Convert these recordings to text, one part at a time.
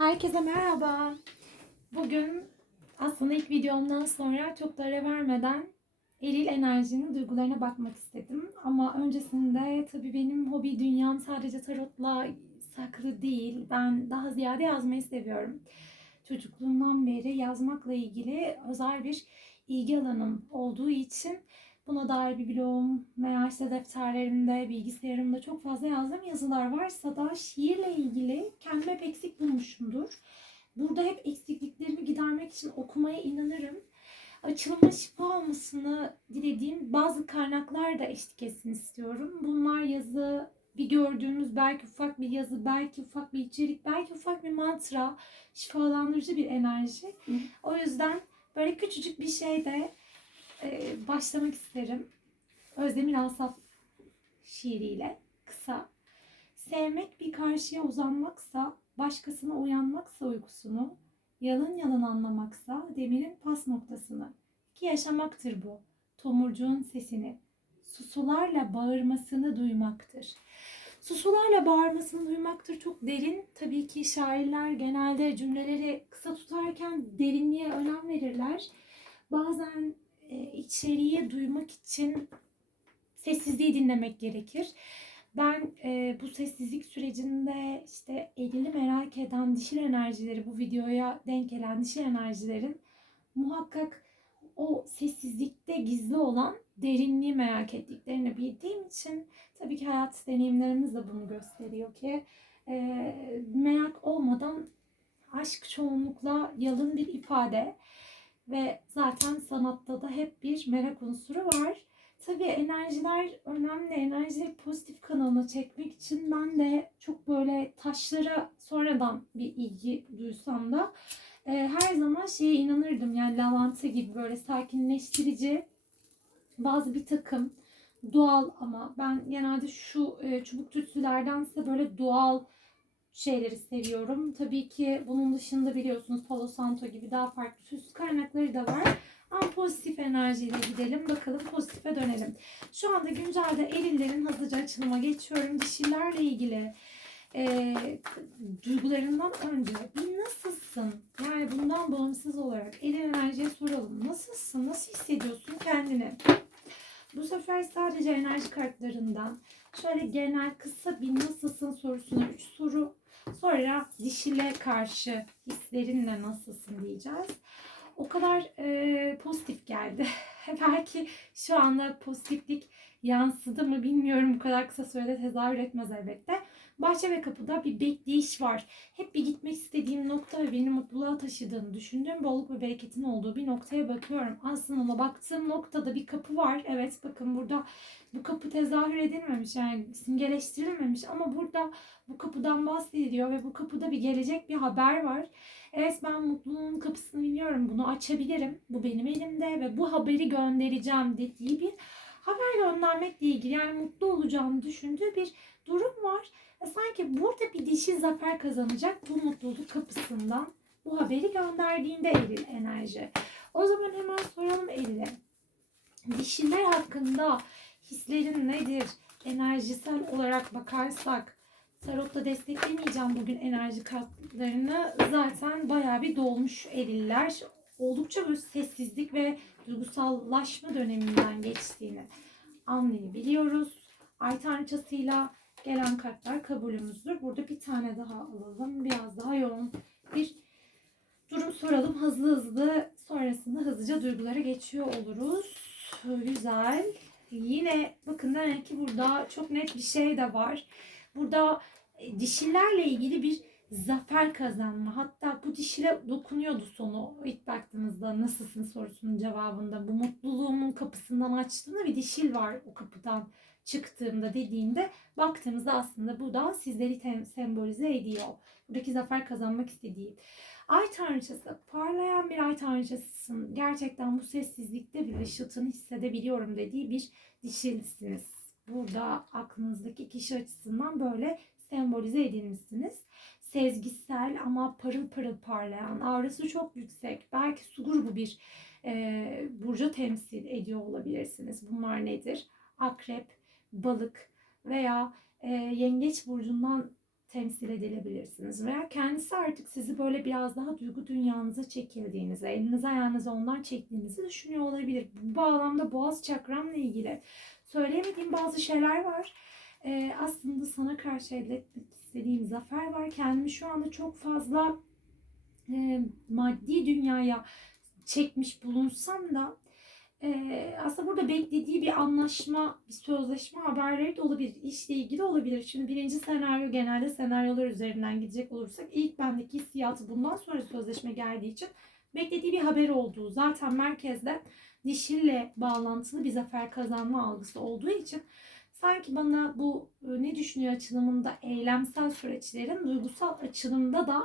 Herkese merhaba. Bugün aslında ilk videomdan sonra çok da ara vermeden eril enerjinin duygularına bakmak istedim. Ama öncesinde tabii benim hobi dünyam sadece tarotla saklı değil. Ben daha ziyade yazmayı seviyorum. Çocukluğumdan beri yazmakla ilgili özel bir ilgi alanım olduğu için buna dair bir blogum veya işte defterlerimde, bilgisayarımda çok fazla yazdığım yazılar varsa da şiirle ilgili kendime hep eksik bulmuşumdur. Burada hep eksikliklerimi gidermek için okumaya inanırım. Açılıma şifa olmasını dilediğim bazı kaynaklar da eşlik etsin istiyorum. Bunlar yazı, bir gördüğümüz belki ufak bir yazı, belki ufak bir içerik, belki ufak bir mantra, şifalandırıcı bir enerji. Hı. O yüzden böyle küçücük bir şeyde e, başlamak isterim. Özdemir Asaf şiiriyle kısa. Sevmek bir karşıya uzanmaksa, başkasına uyanmaksa uykusunu, yalın yalın anlamaksa demirin pas noktasını. Ki yaşamaktır bu, tomurcuğun sesini, susularla bağırmasını duymaktır. Susularla bağırmasını duymaktır çok derin. Tabii ki şairler genelde cümleleri kısa tutarken derinliğe önem verirler. Bazen içeriği duymak için sessizliği dinlemek gerekir. Ben e, bu sessizlik sürecinde işte elini merak eden dişil enerjileri bu videoya denk gelen dişil enerjilerin muhakkak o sessizlikte gizli olan derinliği merak ettiklerini bildiğim için tabii ki hayat deneyimlerimiz de bunu gösteriyor ki e, merak olmadan aşk çoğunlukla yalın bir ifade ve zaten sanatta da hep bir merak unsuru var. Tabii enerjiler önemli. Enerjileri pozitif kanalına çekmek için ben de çok böyle taşlara sonradan bir ilgi duysam da e, her zaman şeye inanırdım. Yani lavanta gibi böyle sakinleştirici bazı bir takım doğal ama ben genelde şu e, çubuk tütsülerdense böyle doğal şeyleri seviyorum. Tabii ki bunun dışında biliyorsunuz Palo Santo gibi daha farklı süs kaynakları da var. Ama pozitif enerjiyle gidelim. Bakalım pozitife dönelim. Şu anda güncelde erillerin hızlıca açılıma geçiyorum. Dişilerle ilgili e, duygularından önce bir nasılsın? Yani bundan bağımsız olarak eril enerjiye soralım. Nasılsın? Nasıl hissediyorsun kendini? Bu sefer sadece enerji kartlarından şöyle genel kısa bir nasılsın sorusuna 3 soru. Sonra dişile karşı hislerinle nasılsın diyeceğiz. O kadar e, pozitif geldi. Belki şu anda pozitiflik yansıdı mı bilmiyorum. Bu kadar kısa sürede tezahür etmez elbette. Bahçe ve kapıda bir bekleyiş var. Hep bir gitmek istediğim nokta ve beni mutluluğa taşıdığını düşündüğüm bolluk ve bereketin olduğu bir noktaya bakıyorum. Aslında ona baktığım noktada bir kapı var. Evet bakın burada bu kapı tezahür edilmemiş yani simgeleştirilmemiş ama burada bu kapıdan bahsediliyor ve bu kapıda bir gelecek bir haber var. Evet ben mutluluğun kapısını biliyorum bunu açabilirim bu benim elimde ve bu haberi göndereceğim dediği bir haber göndermekle ilgili yani mutlu olacağını düşündüğü bir durum var. Ve sanki burada bir dişi zafer kazanacak bu mutluluk kapısından bu haberi gönderdiğinde eril enerji. O zaman hemen soralım Eril'e. Dişiler hakkında hislerin nedir? Enerjisel olarak bakarsak Tarot'ta desteklemeyeceğim bugün enerji kartlarını. Zaten bayağı bir dolmuş eriller. Oldukça böyle sessizlik ve duygusallaşma döneminden geçtiğini anlayabiliyoruz. Ay tanrıçasıyla gelen kartlar kabulümüzdür. Burada bir tane daha alalım. Biraz daha yoğun bir durum soralım. Hızlı hızlı sonrasında hızlıca duygulara geçiyor oluruz. Güzel. Yine bakın demek ki burada çok net bir şey de var. Burada e, dişilerle ilgili bir zafer kazanma. Hatta bu dişile dokunuyordu sonu. İlk baktığınızda nasılsın sorusunun cevabında bu mutluluğumun kapısından açtığında bir dişil var o kapıdan çıktığımda dediğinde baktığımızda aslında bu da sizleri sembolize ediyor. Buradaki zafer kazanmak istediği. Ay tanrıçası, parlayan bir ay tanrıçasısın. Gerçekten bu sessizlikte bir ışıltını hissedebiliyorum dediği bir dişilsiniz. Burada aklınızdaki kişi açısından böyle sembolize edilmişsiniz. Sezgisel ama parıl parıl parlayan, aurası çok yüksek. Belki su grubu bir e, burcu temsil ediyor olabilirsiniz. Bunlar nedir? Akrep, balık veya e, yengeç burcundan temsil edilebilirsiniz. Veya kendisi artık sizi böyle biraz daha duygu dünyanıza çekildiğinizi, elinize ayağınıza ondan çektiğinizi düşünüyor olabilir. Bu bağlamda boğaz çakramla ilgili söyleyemediğim bazı şeyler var. Ee, aslında sana karşı elde etmek istediğim zafer var. Kendimi şu anda çok fazla e, maddi dünyaya çekmiş bulunsam da e, aslında burada beklediği bir anlaşma, bir sözleşme haberleri de olabilir. İşle ilgili olabilir. Şimdi birinci senaryo genelde senaryolar üzerinden gidecek olursak ilk bendeki hissiyatı bundan sonra sözleşme geldiği için beklediği bir haber olduğu zaten merkezde dişille bağlantılı bir zafer kazanma algısı olduğu için sanki bana bu e, ne düşünüyor açılımında eylemsel süreçlerin duygusal açılımda da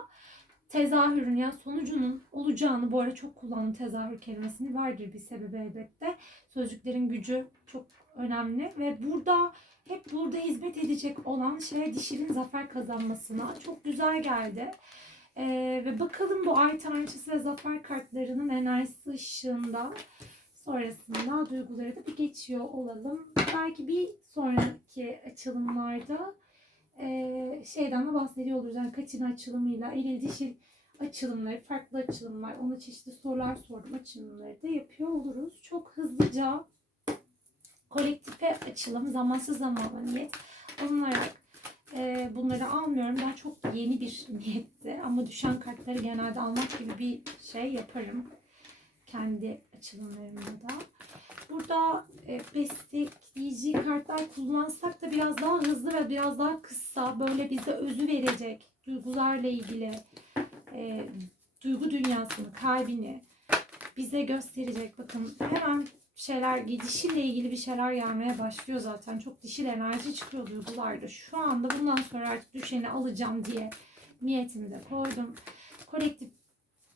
tezahürün yani sonucunun olacağını bu ara çok kullandım tezahür kelimesini vardır bir sebebi elbette. Sözcüklerin gücü çok önemli ve burada hep burada hizmet edecek olan şey dişinin zafer kazanmasına çok güzel geldi. Ee, ve bakalım bu ay tanrıçısı ve zafer kartlarının enerjisi ışığında sonrasında duyguları da bir geçiyor olalım. Belki bir sonraki açılımlarda e, şeyden de bahsediyor oluruz. Yani kaçın açılımıyla eril dişil açılımları, farklı açılımlar, ona çeşitli sorular sordum açılımları da yapıyor oluruz. Çok hızlıca kolektife açılım, zamansız zamanla niyet alınarak e, bunları almıyorum. Ben çok yeni bir niyetti ama düşen kartları genelde almak gibi bir şey yaparım. Kendi açılımlarımda da. Burada e, destekleyici kartlar kullansak da biraz daha hızlı ve biraz daha kısa böyle bize özü verecek duygularla ilgili e, duygu dünyasını, kalbini bize gösterecek. Bakın hemen şeyler dişille ilgili bir şeyler gelmeye başlıyor zaten. Çok dişil enerji çıkıyor duygularda. Şu anda bundan sonra artık düşeni alacağım diye niyetimi de koydum. Kolektif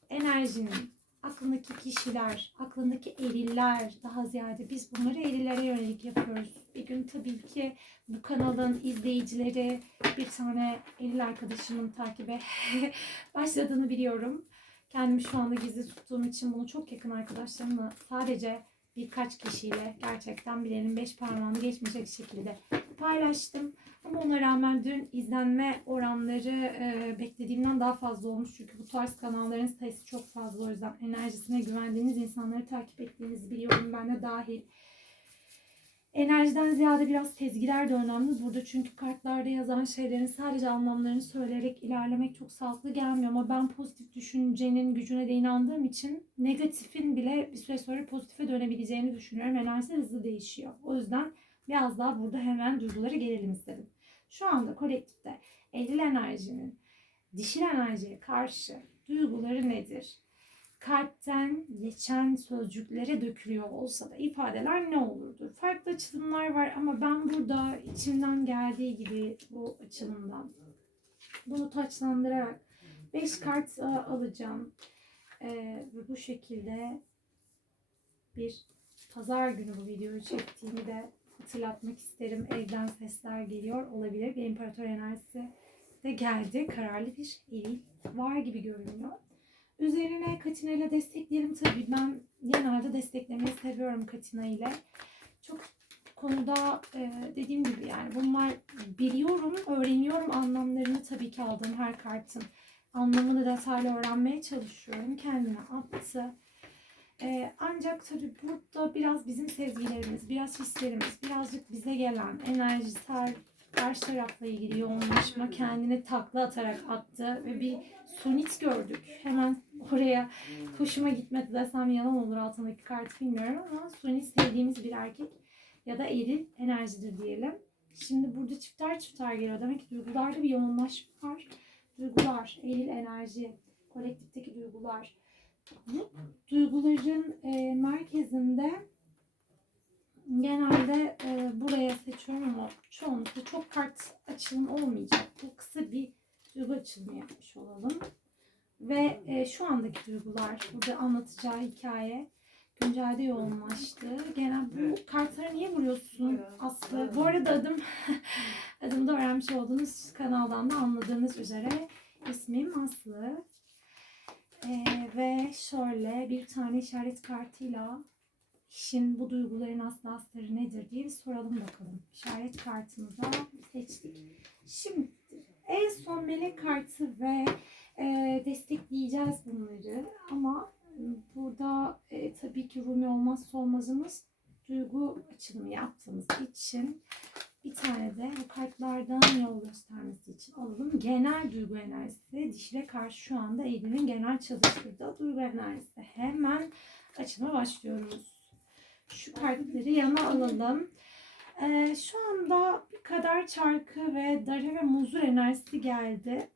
enerjinin aklındaki kişiler, aklındaki eriller daha ziyade biz bunları erillere yönelik yapıyoruz. Bir gün tabii ki bu kanalın izleyicileri bir tane eril arkadaşımın takibe başladığını biliyorum. Kendimi şu anda gizli tuttuğum için bunu çok yakın arkadaşlarımla sadece birkaç kişiyle gerçekten bilenin beş parmağını geçmeyecek şekilde paylaştım. Ama ona rağmen dün izlenme oranları e, beklediğimden daha fazla olmuş. Çünkü bu tarz kanalların sayısı çok fazla. O yüzden enerjisine güvendiğiniz insanları takip ettiğinizi biliyorum. Ben de dahil. Enerjiden ziyade biraz sezgiler de önemli burada. Çünkü kartlarda yazan şeylerin sadece anlamlarını söyleyerek ilerlemek çok sağlıklı gelmiyor. Ama ben pozitif düşüncenin gücüne de inandığım için negatifin bile bir süre sonra pozitife dönebileceğini düşünüyorum. Enerjisi hızlı değişiyor. O yüzden biraz daha burada hemen duyguları gelelim istedim. Şu anda kolektifte eril enerjinin dişil enerjiye karşı duyguları nedir? Kalpten geçen sözcüklere dökülüyor olsa da ifadeler ne olurdu? Farklı açılımlar var ama ben burada içimden geldiği gibi bu açılımdan bunu taçlandırarak 5 kart e, alacağım. E, ve bu şekilde bir pazar günü bu videoyu çektiğimi de hatırlatmak isterim. Evden sesler geliyor olabilir. Bir imparator enerjisi de geldi. Kararlı bir eril var gibi görünüyor. Üzerine Katina ile destekleyelim tabii. Ben genelde desteklemeyi seviyorum Katina ile. Çok konuda e, dediğim gibi yani bunlar biliyorum, öğreniyorum anlamlarını tabii ki aldığım her kartın anlamını detaylı öğrenmeye çalışıyorum. Kendine attı. Ee, ancak tabii burada biraz bizim sezgilerimiz, biraz hislerimiz, birazcık bize gelen enerjisel karşı tarafla ilgili yoğunlaşma kendini takla atarak attı ve bir sonit gördük. Hemen oraya hoşuma gitmedi desem yalan olur altındaki kartı bilmiyorum ama sonit sevdiğimiz bir erkek ya da eril enerjidir diyelim. Şimdi burada çifter çifter geliyor. Demek ki duygularda bir yoğunlaşma var. Duygular, eril enerji, kolektifteki duygular. Bu duyguların e, merkezinde genelde e, buraya seçiyorum ama çoğunlukla çok kart açılım olmayacak. Bu kısa bir duygu açılımı yapmış olalım. Ve e, şu andaki duygular, burada anlatacağı hikaye güncelde yoğunlaştı. Genel bu kartlara niye vuruyorsun Aslı? Bu arada adım adımda öğrenmiş olduğunuz kanaldan da anladığınız üzere ismim Aslı. Ee, ve şöyle bir tane işaret kartıyla işin bu duyguların aslı astarı nedir diye bir soralım bakalım. İşaret kartımızı seçtik. Şimdi En son melek kartı ve e, destekleyeceğiz bunları. Ama burada e, tabii ki Rumi olmazsa olmazımız duygu açılımı yaptığımız için bir tane de bu kartlardan yol göstermesi için alalım. Genel duygu enerjisi. Dişile karşı şu anda Eylül'ün genel çalıştırdığı duygu enerjisi. Hemen açıma başlıyoruz. Şu kartları yana alalım. Ee, şu anda bir kadar çarkı ve dare ve muzur enerjisi geldi.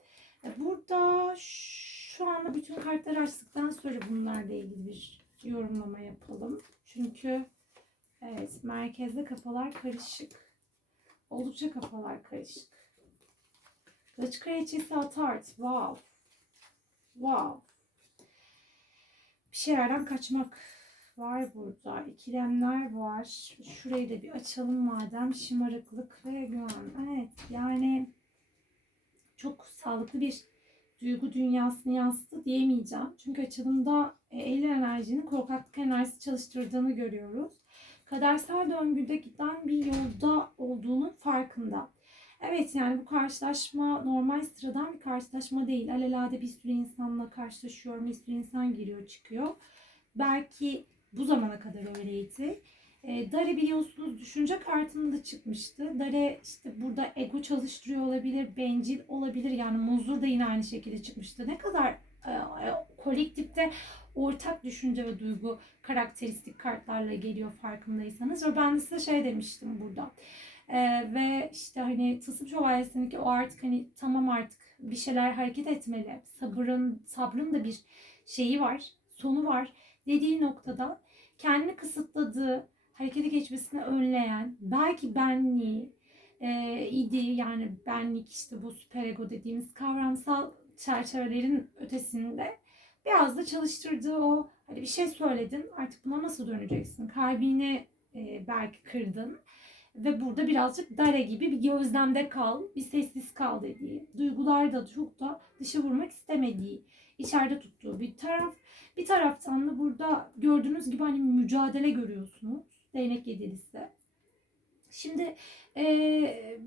Ee, Burada şu anda bütün kartları açtıktan sonra bunlarla ilgili bir yorumlama yapalım. Çünkü evet merkezde kafalar karışık. Oldukça kafalar karışık. Kılıç kraliçesi Atart. Wow. Wow. Bir şeylerden kaçmak var burada. İkilemler var. Şurayı da bir açalım madem. Şımarıklık ve güven. Evet yani çok sağlıklı bir duygu dünyasını yansıttı diyemeyeceğim. Çünkü açılımda e, el enerjinin korkaklık enerjisi çalıştırdığını görüyoruz. Kadersel döngüde giden bir yolda olduğunun farkında. Evet yani bu karşılaşma normal sıradan bir karşılaşma değil. Alelade bir sürü insanla karşılaşıyor, bir sürü insan giriyor çıkıyor. Belki bu zamana kadar öyleydi. E, Dare biliyorsunuz düşünce kartında çıkmıştı. Dare işte burada ego çalıştırıyor olabilir, bencil olabilir. Yani muzur da yine aynı şekilde çıkmıştı. Ne kadar e, e, kolektifte ortak düşünce ve duygu karakteristik kartlarla geliyor farkındaysanız. Ve ben de size şey demiştim burada. E, ve işte hani Tılsım Şövalyesi'ndeki o artık hani tamam artık bir şeyler hareket etmeli. Sabırın, sabrın da bir şeyi var, sonu var dediği noktada kendini kısıtladığı, harekete geçmesini önleyen, belki benliği e, idi yani benlik işte bu süperego dediğimiz kavramsal çerçevelerin ötesinde biraz da çalıştırdığı o hani bir şey söyledin artık buna nasıl döneceksin? Kalbini e, belki kırdın ve burada birazcık dare gibi bir gözlemde kal, bir sessiz kal dediği, duygular da çok da dışa vurmak istemediği, içeride tuttuğu bir taraf. Bir taraftan da burada gördüğünüz gibi hani mücadele görüyorsunuz. Değnek yedilisi. Şimdi e,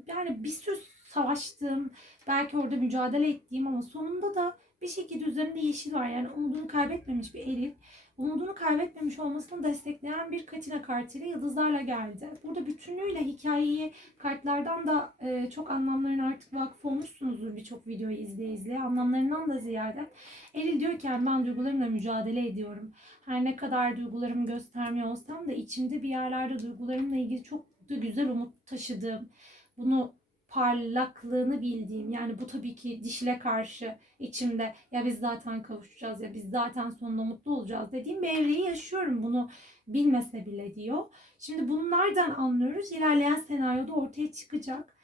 yani bir sürü savaştım. Belki orada mücadele ettiğim ama sonunda da bir şekilde üzerinde yeşil var. Yani umudunu kaybetmemiş bir Elif. Umudunu kaybetmemiş olmasını destekleyen bir Katina kartıyla yıldızlarla geldi. Burada bütünlüğüyle hikayeyi kartlardan da e, çok anlamlarına artık vakıf olmuşsunuzdur birçok videoyu izleye izleye. Anlamlarından da ziyade Elif diyor ki yani ben duygularımla mücadele ediyorum. Her ne kadar duygularımı göstermiyor olsam da içimde bir yerlerde duygularımla ilgili çok da güzel umut taşıdığım, bunu parlaklığını bildiğim yani bu tabii ki dişile karşı içimde ya biz zaten kavuşacağız ya biz zaten sonunda mutlu olacağız dediğim bir evreyi yaşıyorum bunu bilmese bile diyor. Şimdi bunu nereden anlıyoruz? İlerleyen senaryoda ortaya çıkacak.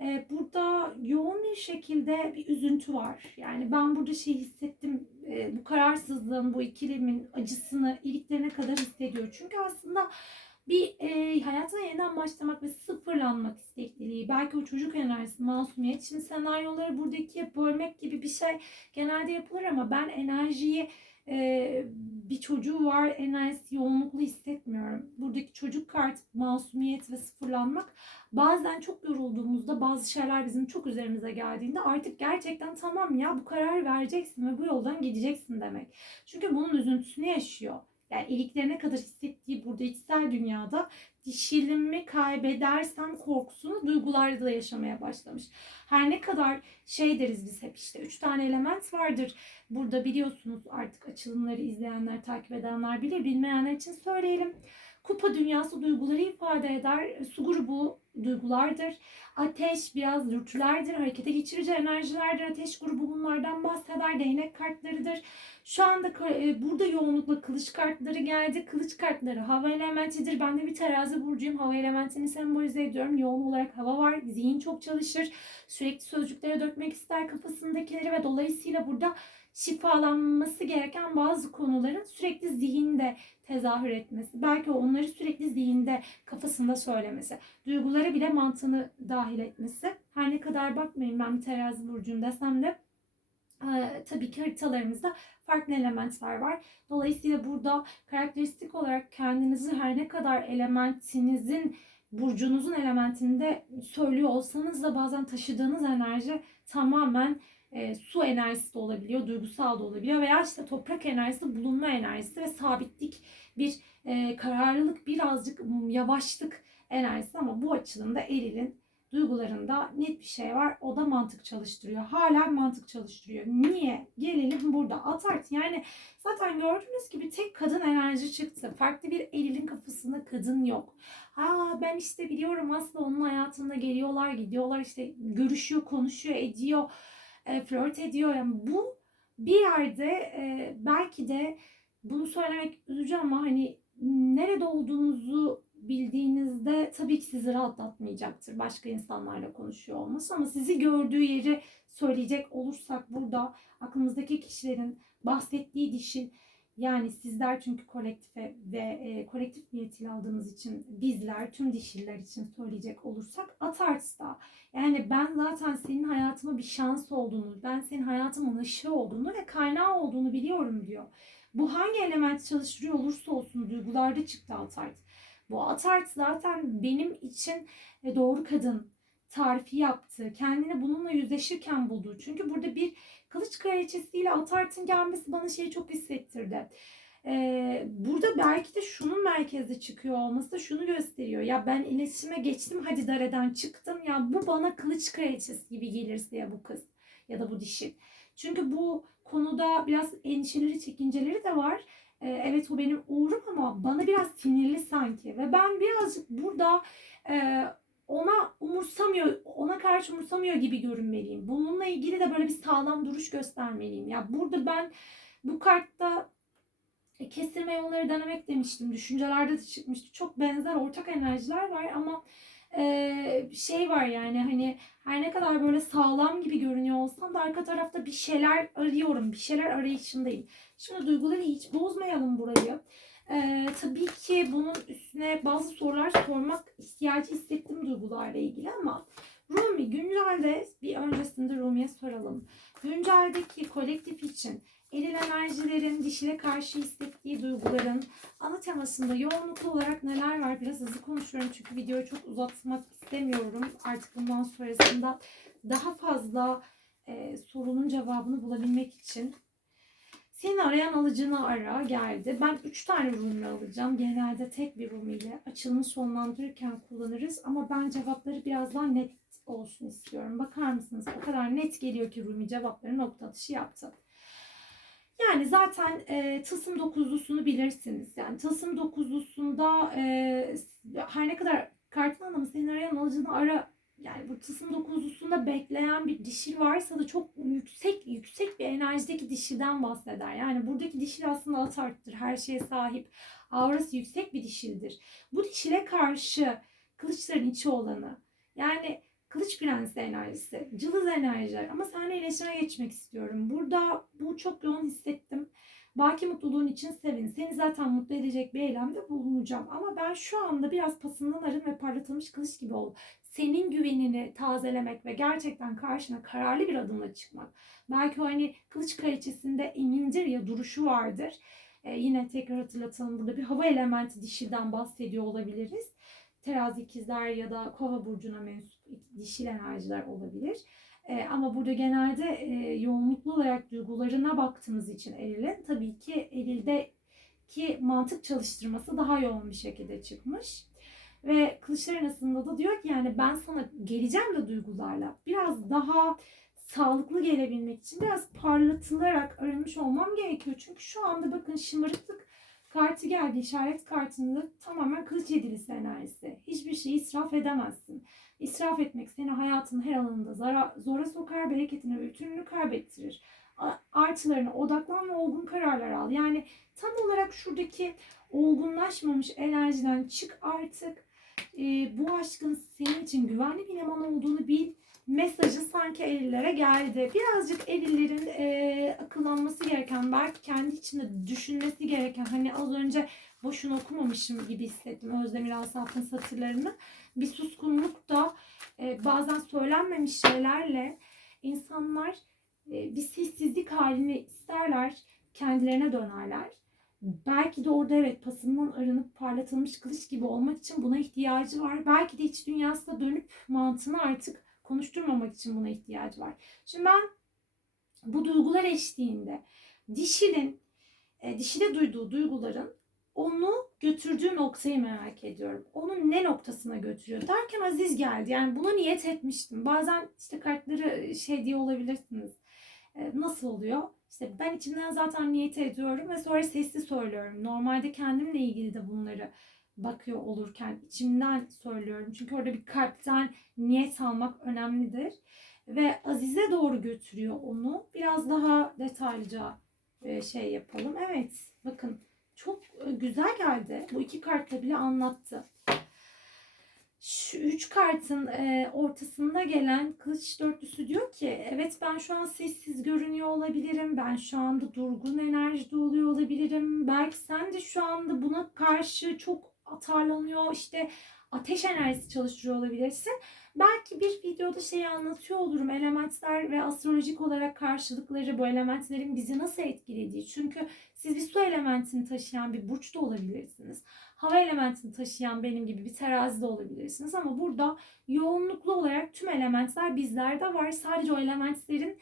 Ee, burada yoğun bir şekilde bir üzüntü var. Yani ben burada şey hissettim. e, bu kararsızlığın, bu ikilemin acısını iliklerine kadar hissediyor. Çünkü aslında bir e, hayatına yeniden başlamak ve sıfırlanmak istekliliği, belki o çocuk enerjisi, masumiyet. Şimdi senaryoları burada ikiye bölmek gibi bir şey genelde yapılır ama ben enerjiyi e, bir çocuğu var enerjisi yoğunluklu hissetmiyorum. Buradaki çocuk kart, masumiyet ve sıfırlanmak bazen çok yorulduğumuzda bazı şeyler bizim çok üzerimize geldiğinde artık gerçekten tamam ya bu kararı vereceksin ve bu yoldan gideceksin demek. Çünkü bunun üzüntüsünü yaşıyor yani iliklerine kadar hissettiği burada içsel dünyada dişilimi kaybedersem korkusunu duygularda da yaşamaya başlamış. Her ne kadar şey deriz biz hep işte üç tane element vardır. Burada biliyorsunuz artık açılımları izleyenler, takip edenler bilir. Bilmeyenler için söyleyelim. Kupa dünyası duyguları ifade eder. Su grubu duygulardır. Ateş biraz dürtülerdir. Harekete geçirici enerjilerdir. Ateş grubu bunlardan bahseder. Değnek kartlarıdır. Şu anda e, burada yoğunlukla kılıç kartları geldi. Kılıç kartları hava elementidir. Ben de bir terazi burcuyum. Hava elementini sembolize ediyorum. Yoğun olarak hava var. Zihin çok çalışır. Sürekli sözcüklere dökmek ister kafasındakileri ve dolayısıyla burada şifalanması gereken bazı konuların sürekli zihinde tezahür etmesi. Belki onları sürekli zihinde, kafasında söylemesi. Duygulara bile mantığını dahil etmesi. Her ne kadar bakmayın ben terazi burcuyum desem de ee, tabii ki haritalarımızda farklı elementler var. Dolayısıyla burada karakteristik olarak kendinizi her ne kadar elementinizin burcunuzun elementinde söylüyor olsanız da bazen taşıdığınız enerji tamamen e, su enerjisi de olabiliyor, duygusal da olabiliyor veya işte toprak enerjisi, bulunma enerjisi ve sabitlik, bir e, kararlılık, birazcık yavaşlık enerjisi ama bu açılımda erilin duygularında net bir şey var. O da mantık çalıştırıyor. Hala mantık çalıştırıyor. Niye? Gelelim burada. Atart yani zaten gördüğünüz gibi tek kadın enerji çıktı. Farklı bir erilin kafasında kadın yok. Aa ben işte biliyorum aslında onun hayatında geliyorlar, gidiyorlar işte görüşüyor, konuşuyor, ediyor, e, flört ediyor. Yani bu bir yerde e, belki de bunu söylemek üzücü ama hani nerede olduğunuzu bildiğinizde tabii ki sizi rahatlatmayacaktır başka insanlarla konuşuyor olması ama sizi gördüğü yeri söyleyecek olursak burada aklımızdaki kişilerin bahsettiği dişin yani sizler çünkü kolektife ve e, kolektif niyetiyle aldığımız için bizler tüm dişiller için söyleyecek olursak Atars'ta. Yani ben zaten senin hayatıma bir şans olduğunu, ben senin hayatımın ışığı olduğunu ve kaynağı olduğunu biliyorum diyor. Bu hangi element çalıştırıyor olursa olsun duygularda çıktı Atart. Bu Atart zaten benim için e, doğru kadın tarifi yaptı. Kendini bununla yüzleşirken buldu. Çünkü burada bir kılıç kraliçesiyle Atart'ın gelmesi bana şeyi çok hissettirdi. Ee, burada belki de şunun merkezde çıkıyor olması da şunu gösteriyor. Ya ben iletişime geçtim hadi dereden çıktım. Ya bu bana kılıç kraliçesi gibi gelirse ya bu kız ya da bu dişi. Çünkü bu konuda biraz endişeleri, çekinceleri de var. Ee, evet o benim uğrum ama bana biraz sinirli sanki. Ve ben birazcık burada e, ona umursamıyor, ona karşı umursamıyor gibi görünmeliyim. Bununla ilgili de böyle bir sağlam duruş göstermeliyim. Ya burada ben bu kartta e, kestirme yolları denemek demiştim. Düşüncelerde de çıkmıştı. Çok benzer ortak enerjiler var ama e, şey var yani hani her ne kadar böyle sağlam gibi görünüyor olsam da arka tarafta bir şeyler arıyorum. Bir şeyler arayışındayım. Şimdi duyguları hiç bozmayalım burayı. Ee, tabii ki bunun üstüne bazı sorular sormak ihtiyacı hissettim duygularla ilgili ama Rumi güncelde bir öncesinde Rumi'ye soralım. Günceldeki kolektif için eril enerjilerin dişile karşı hissettiği duyguların ana temasında yoğunluklu olarak neler var? Biraz hızlı konuşuyorum çünkü videoyu çok uzatmak istemiyorum. Artık bundan sonrasında daha fazla e, sorunun cevabını bulabilmek için seni arayan alıcını ara geldi. Ben 3 tane Rumi alacağım. Genelde tek bir Rumi ile açılımı sonlandırırken kullanırız. Ama ben cevapları biraz daha net olsun istiyorum. Bakar mısınız? O kadar net geliyor ki Rumi cevapları nokta atışı yaptı. Yani zaten e, tılsım dokuzlusunu bilirsiniz. Yani tılsım dokuzlusunda e, her ne kadar kartın anlamı senin arayan alıcını ara yani bu tılsım dokuzlusunda bekleyen bir dişil varsa da çok yüksek yüksek bir enerjideki dişilden bahseder. Yani buradaki dişil aslında atarttır. Her şeye sahip. Aurası yüksek bir dişildir. Bu dişile karşı kılıçların içi olanı yani kılıç prensi enerjisi, cılız enerjiler ama seninle iletişime geçmek istiyorum. Burada bu çok yoğun hissettim. Baki mutluluğun için sevin. Seni zaten mutlu edecek bir eylemde bulunacağım. Ama ben şu anda biraz pasından arın ve parlatılmış kılıç gibi ol. Senin güvenini tazelemek ve gerçekten karşına kararlı bir adımla çıkmak. Belki o hani kılıç kraliçesinde emindir ya duruşu vardır. Ee, yine tekrar hatırlatalım burada bir hava elementi dişiden bahsediyor olabiliriz. Terazi ikizler ya da kova burcuna mensup dişil enerjiler olabilir. E, ama burada genelde e, yoğunluklu olarak duygularına baktığımız için Eril'in tabii ki Eril'deki mantık çalıştırması daha yoğun bir şekilde çıkmış. Ve kılıçlar arasında da diyor ki yani ben sana geleceğim de duygularla biraz daha sağlıklı gelebilmek için biraz parlatılarak aramış olmam gerekiyor. Çünkü şu anda bakın şımarıklık kartı geldi. işaret kartında tamamen kılıç yedilisi enerjisi. Hiçbir şeyi israf edemezsin. İsraf etmek seni hayatın her alanında zara, zora sokar, bereketini ve bütünlüğünü kaybettirir. Artılarına odaklan ve olgun kararlar al. Yani tam olarak şuradaki olgunlaşmamış enerjiden çık artık. Ee, bu aşkın senin için güvenli bir liman olduğunu bil mesajı sanki erillere geldi. Birazcık erillerin e, akıllanması gereken, belki kendi içinde düşünmesi gereken, hani az önce boşuna okumamışım gibi hissettim Özdemir Asaf'ın satırlarını. Bir suskunluk da e, bazen söylenmemiş şeylerle insanlar e, bir sessizlik halini isterler, kendilerine dönerler. Belki de orada evet pasından arınıp parlatılmış kılıç gibi olmak için buna ihtiyacı var. Belki de iç dünyasına dönüp mantığını artık konuşturmamak için buna ihtiyacı var. Şimdi ben bu duygular eşliğinde dişinin e, dişide duyduğu duyguların onu götürdüğü noktayı merak ediyorum. Onun ne noktasına götürüyor derken Aziz geldi. Yani buna niyet etmiştim. Bazen işte kartları şey diye olabilirsiniz. E, nasıl oluyor? İşte ben içimden zaten niyet ediyorum ve sonra sesli söylüyorum. Normalde kendimle ilgili de bunları bakıyor olurken içimden söylüyorum. Çünkü orada bir kalpten niyet almak önemlidir. Ve Azize doğru götürüyor onu. Biraz daha detaylıca e, şey yapalım. Evet bakın çok e, güzel geldi. Bu iki kartla bile anlattı. Şu üç kartın e, ortasında gelen kılıç dörtlüsü diyor ki evet ben şu an sessiz görünüyor olabilirim. Ben şu anda durgun enerjide oluyor olabilirim. Belki sen de şu anda buna karşı çok atarlanıyor işte ateş enerjisi çalıştırıyor olabilirsin. Belki bir videoda şeyi anlatıyor olurum. Elementler ve astrolojik olarak karşılıkları bu elementlerin bizi nasıl etkilediği. Çünkü siz bir su elementini taşıyan bir burç da olabilirsiniz. Hava elementini taşıyan benim gibi bir terazi de olabilirsiniz. Ama burada yoğunluklu olarak tüm elementler bizlerde var. Sadece o elementlerin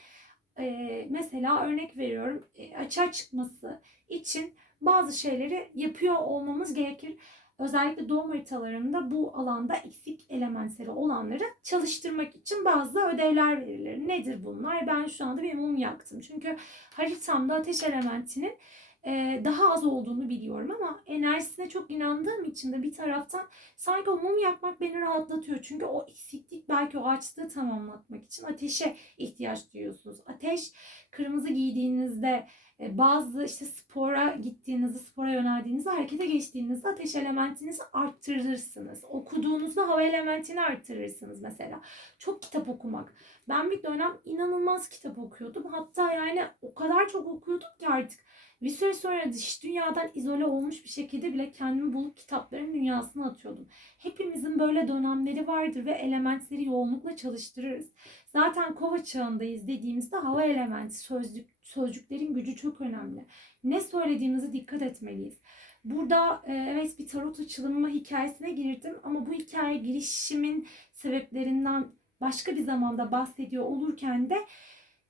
e, mesela örnek veriyorum e, açığa çıkması için bazı şeyleri yapıyor olmamız gerekir. Özellikle doğum haritalarında bu alanda eksik elementleri olanları çalıştırmak için bazı ödevler verilir. Nedir bunlar? Ben şu anda bir mum yaktım. Çünkü haritamda ateş elementinin e, daha az olduğunu biliyorum ama enerjisine çok inandığım için de bir taraftan sanki o mum yakmak beni rahatlatıyor. Çünkü o eksiklik belki o açlığı tamamlatmak için ateşe ihtiyaç duyuyorsunuz. Ateş kırmızı giydiğinizde bazı işte spora gittiğinizde, spora yöneldiğinizde, harekete geçtiğinizde ateş elementinizi arttırırsınız. Okuduğunuzda hava elementini arttırırsınız mesela. Çok kitap okumak. Ben bir dönem inanılmaz kitap okuyordum. Hatta yani o kadar çok okuyordum ki artık bir süre sonra dış dünyadan izole olmuş bir şekilde bile kendimi bulup kitapların dünyasına atıyordum. Hepimizin böyle dönemleri vardır ve elementleri yoğunlukla çalıştırırız. Zaten kova çağındayız dediğimizde hava elementi, sözlük, sözcüklerin gücü çok önemli. Ne söylediğimize dikkat etmeliyiz. Burada e, evet bir tarot açılımı hikayesine girdim ama bu hikaye girişimin sebeplerinden başka bir zamanda bahsediyor olurken de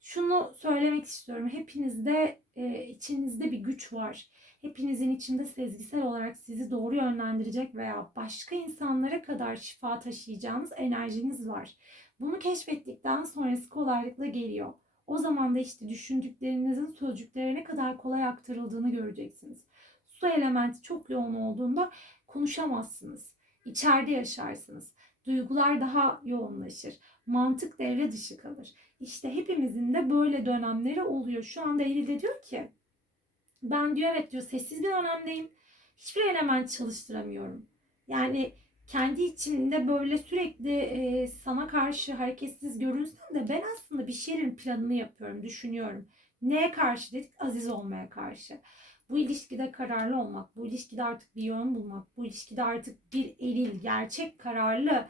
şunu söylemek istiyorum. Hepinizde e, içinizde bir güç var. Hepinizin içinde sezgisel olarak sizi doğru yönlendirecek veya başka insanlara kadar şifa taşıyacağınız enerjiniz var. Bunu keşfettikten sonrası kolaylıkla geliyor. O zaman da işte düşündüklerinizin sözcüklere ne kadar kolay aktarıldığını göreceksiniz. Su elementi çok yoğun olduğunda konuşamazsınız. İçeride yaşarsınız. Duygular daha yoğunlaşır. Mantık devre dışı kalır. İşte hepimizin de böyle dönemleri oluyor. Şu anda Eylül de diyor ki ben diyor evet diyor sessiz bir dönemdeyim. Hiçbir element çalıştıramıyorum. Yani kendi içimde böyle sürekli e, sana karşı hareketsiz görünsem de ben aslında bir şeylerin planını yapıyorum, düşünüyorum. Neye karşı dedik? Aziz olmaya karşı. Bu ilişkide kararlı olmak, bu ilişkide artık bir yön bulmak, bu ilişkide artık bir eril, gerçek kararlı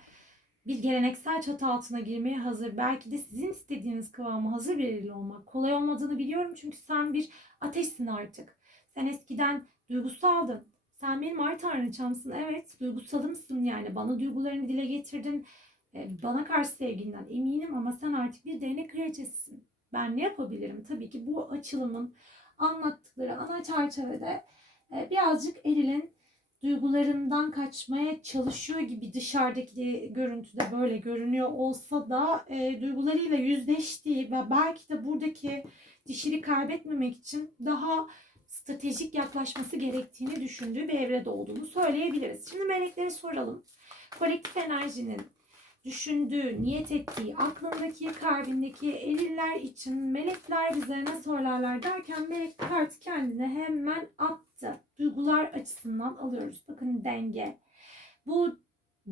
bir geleneksel çatı altına girmeye hazır. Belki de sizin istediğiniz kıvama hazır bir eril olmak. Kolay olmadığını biliyorum çünkü sen bir ateşsin artık. Sen eskiden duygusaldın. Sen benim ay tanrıçamsın. Evet duygusalımsın yani. Bana duygularını dile getirdin. Ee, Bana karşı sevginden eminim ama sen artık bir değnek kraliçesisin. Ben ne yapabilirim? Tabii ki bu açılımın anlattıkları ana çerçevede e, birazcık Eril'in duygularından kaçmaya çalışıyor gibi dışarıdaki görüntüde böyle görünüyor olsa da e, duygularıyla yüzleştiği ve belki de buradaki dişili kaybetmemek için daha stratejik yaklaşması gerektiğini düşündüğü bir evrede olduğunu söyleyebiliriz. Şimdi meleklere soralım. Kolektif enerjinin düşündüğü, niyet ettiği, aklındaki, kalbindeki eriller için melekler bize ne söylerler derken melek kartı kendine hemen attı. Duygular açısından alıyoruz. Bakın denge. Bu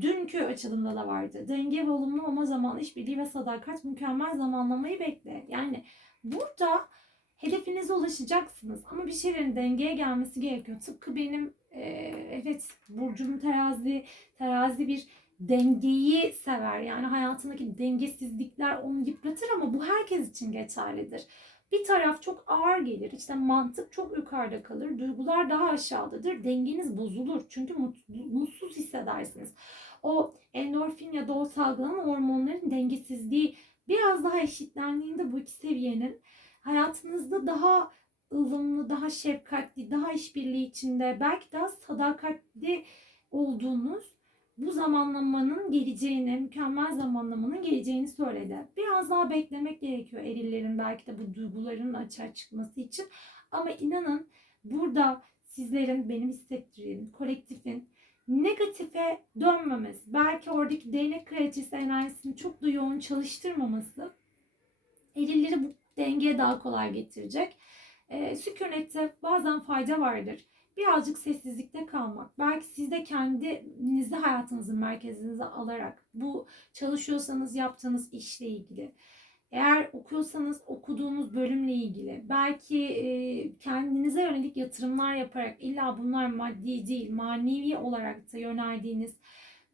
dünkü açılımda da vardı. Denge ve olumlu olma zamanı işbirliği ve sadakat mükemmel zamanlamayı bekle. Yani burada hedefinize ulaşacaksınız ama bir şeylerin dengeye gelmesi gerekiyor. Tıpkı benim e, evet burcum terazi, terazi bir dengeyi sever. Yani hayatındaki dengesizlikler onu yıpratır ama bu herkes için geçerlidir. Bir taraf çok ağır gelir. İşte mantık çok yukarıda kalır. Duygular daha aşağıdadır. Dengeniz bozulur. Çünkü mut- mutsuz hissedersiniz. o endorfin ya da o salgılanan hormonların dengesizliği biraz daha eşitlendiğinde bu iki seviyenin hayatınızda daha ılımlı, daha şefkatli, daha işbirliği içinde, belki daha sadakatli olduğunuz bu zamanlamanın geleceğini, mükemmel zamanlamanın geleceğini söyledi. Biraz daha beklemek gerekiyor erillerin belki de bu duyguların açığa çıkması için. Ama inanın burada sizlerin, benim hissettiğim, kolektifin negatife dönmemesi, belki oradaki değnek kraliçesi enerjisini çok da yoğun çalıştırmaması erilleri bu dengeye daha kolay getirecek. E, sükunette bazen fayda vardır. Birazcık sessizlikte kalmak. Belki siz de kendinizi hayatınızın merkezinize alarak bu çalışıyorsanız yaptığınız işle ilgili. Eğer okuyorsanız okuduğunuz bölümle ilgili. Belki kendinize yönelik yatırımlar yaparak illa bunlar maddi değil manevi olarak da yöneldiğiniz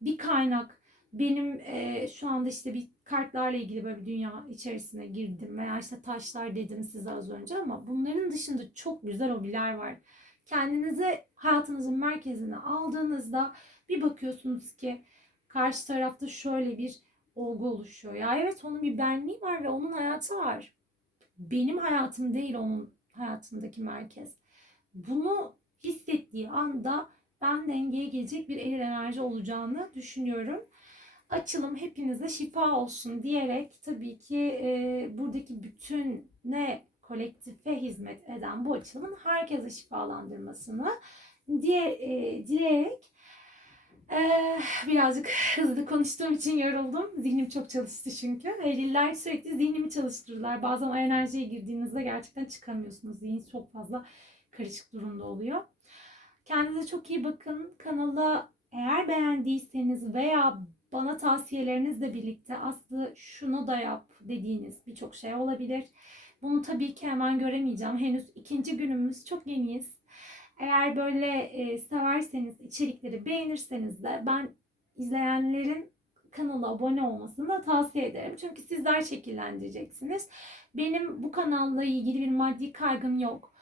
bir kaynak. Benim şu anda işte bir kartlarla ilgili böyle bir dünya içerisine girdim veya işte taşlar dedim size az önce ama bunların dışında çok güzel hobiler var. Kendinize hayatınızın merkezine aldığınızda bir bakıyorsunuz ki karşı tarafta şöyle bir olgu oluşuyor. Ya evet onun bir benliği var ve onun hayatı var. Benim hayatım değil onun hayatındaki merkez. Bunu hissettiği anda ben dengeye gelecek bir eril enerji olacağını düşünüyorum açılım hepinize şifa olsun diyerek tabii ki e, buradaki bütün ne kolektife hizmet eden bu açılımın herkese şifalandırmasını diye e, dileyerek e, birazcık hızlı konuştuğum için yoruldum. Zihnim çok çalıştı çünkü. Eylüller sürekli zihnimi çalıştırırlar. Bazen o enerjiye girdiğinizde gerçekten çıkamıyorsunuz. Zihin çok fazla karışık durumda oluyor. Kendinize çok iyi bakın. Kanala eğer beğendiyseniz veya bana tavsiyelerinizle birlikte Aslı şunu da yap dediğiniz birçok şey olabilir. Bunu tabii ki hemen göremeyeceğim. Henüz ikinci günümüz çok yeniyiz. Eğer böyle e, severseniz, içerikleri beğenirseniz de ben izleyenlerin kanala abone olmasını da tavsiye ederim. Çünkü sizler şekillendireceksiniz. Benim bu kanalla ilgili bir maddi kaygım yok.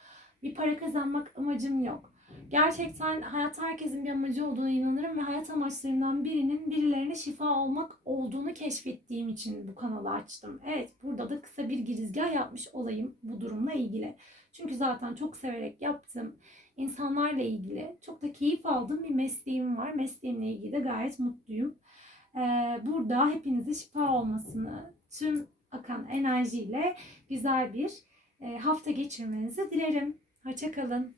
Bir para kazanmak amacım yok. Gerçekten hayat herkesin bir amacı olduğuna inanırım ve hayat amaçlarından birinin birilerine şifa olmak olduğunu keşfettiğim için bu kanalı açtım. Evet burada da kısa bir girizgah yapmış olayım bu durumla ilgili. Çünkü zaten çok severek yaptım. insanlarla ilgili çok da keyif aldığım bir mesleğim var. Mesleğimle ilgili de gayet mutluyum. Ee, burada hepinize şifa olmasını, tüm akan enerjiyle güzel bir e, hafta geçirmenizi dilerim. Hoşçakalın.